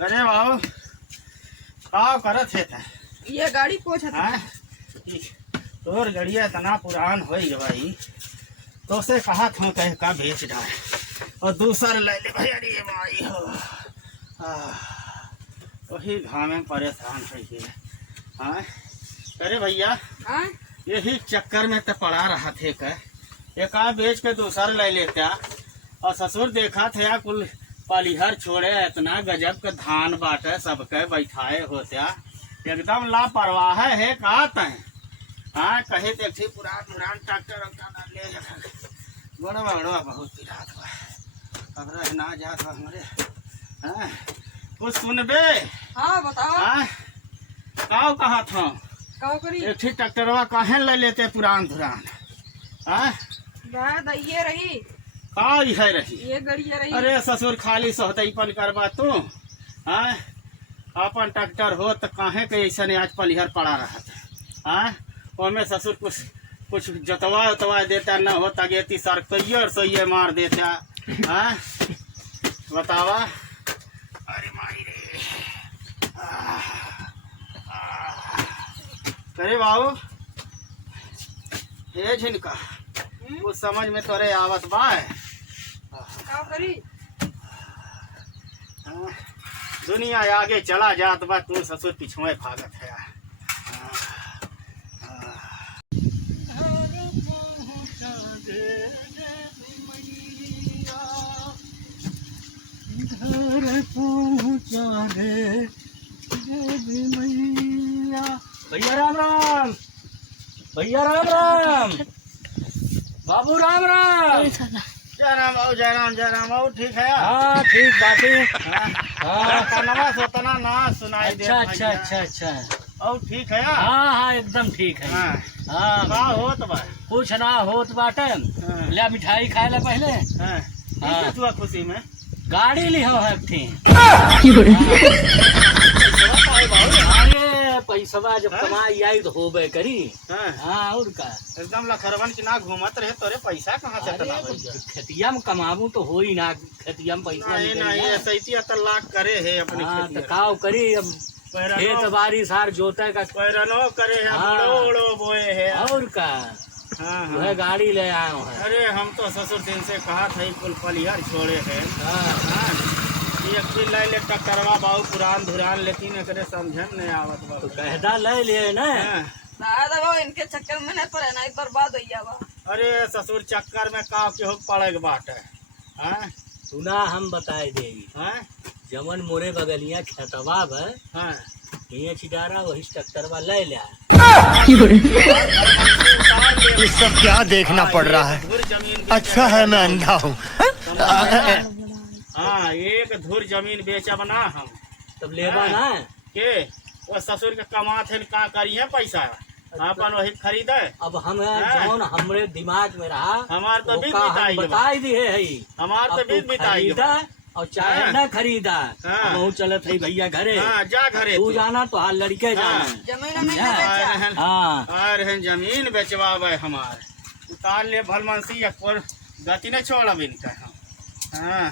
अरे बाबू का करत है ये गाड़ी पोछत है। तोर गड़िया इतना पुरान हो गई भाई, तो से कहा था कह का बेच डाल और दूसर ले ले भाई। अरे भाई हो वही घाम में परेशान है। हाँ अरे भैया हाँ यही चक्कर में तो पड़ा रहा थे का एक आ बेच के दूसर ले लेता। और ससुर देखा थे कुल पलिहर छोड़े इतना गजब का धान बाटे सबके बैठाए होत्या एकदम लापरवाह है का तय। हाँ कहे देखी पुरान ट्रैक्टर ले बड़ा बड़ा बहुत पिरात बा अब रह ना जात हमारे। हाँ कुछ सुनबे। हाँ बताओ। हाँ काव कहा था कहो करी एक ही ट्रैक्टरवा काहे ले लेते पुरान धुरान। हाँ ये रही का है रही ये गड़िया रही। अरे ससुर खाली सहतई पल करवा तू। हाँ अपन ट्रैक्टर हो तो काहे के ऐसा आज पलिहर पड़ा रहा था। हाँ ओमे ससुर कुछ जतवा उतवा देता न होता गेती सर सही मार देता। हाँ बतावा। अरे मारी रे अरे बाबू ये झिनका कुछ समझ में तोरे आवत बा। कहो करी दुनिया आगे चला जात बा तू ससुर पिछुए भागत है। घर पहुँचा रे भैया राम राम, भैया राम राम, बाबू राम राम। जय राम बाबू जय राम बाबू ठीक है। हाँ ठीक बाटी। कनवा सोतना ना सुनाई दे। अच्छा और ठीक है। हाँ एकदम ठीक है। हाँ हाँ होत बा कुछ ना होत बाटे। ले मिठाई खाए ला पहले। हाँ तू खुशी में गाड़ी लिहो है अरे पैसा जब कमाई आई तो होबे करी। हाँ और का एकदम लखरवन की ना घूमत रहे तोरे पैसा कहाँ से तना खेतिया में कमाबू तो हो ही ना। खेतिया में पैसा नहीं सैती लाख करे है अपने। हाँ तो काव करी अब खेत बारी सार जोते का पैरनो करे है बड़ो बोए है और का। हाँ वह गाड़ी ले आए हैं। अरे हम तो ससुर दिन से कहा था कुल पलिहर छोड़े हैं। एक भी ले ले टक्करवा बाबू पुरान धुरान लेकिन एकरे समझन नहीं आवत बा। तो कहदा ले लिए ना दादा इनके चक्कर में नहीं पड़े ना बर्बाद हो गया। अरे ससुर चक्कर में का के हो पड़े बाटे। हाँ सुना हम बताए देगी। हाँ जमन मोरे बगलिया खेतवा है। हाँ ये छिटारा वही ट्रैक्टरवा ले लिया। ये सब क्या देखना पड़ रहा है। अच्छा है मैं अंधा हूँ। हाँ एक धुर जमीन बेचा बना हम तब लेबा ना के वो ससुर के कमा थे का करिए पैसा अपन वही खरीदे। अब हम जौन हमरे दिमाग में रहा हमार तो बीत बताई दिए है। हमार तो बीत बिताई और चाहे न खरीदा हम चलत है भैया घरे। जा घरे तू जाना तो हाल लड़के जाना जमीन। हाँ जमीन बेचवा हमार उतार ले भलमनसी गति नहीं छोड़ इनका। हाँ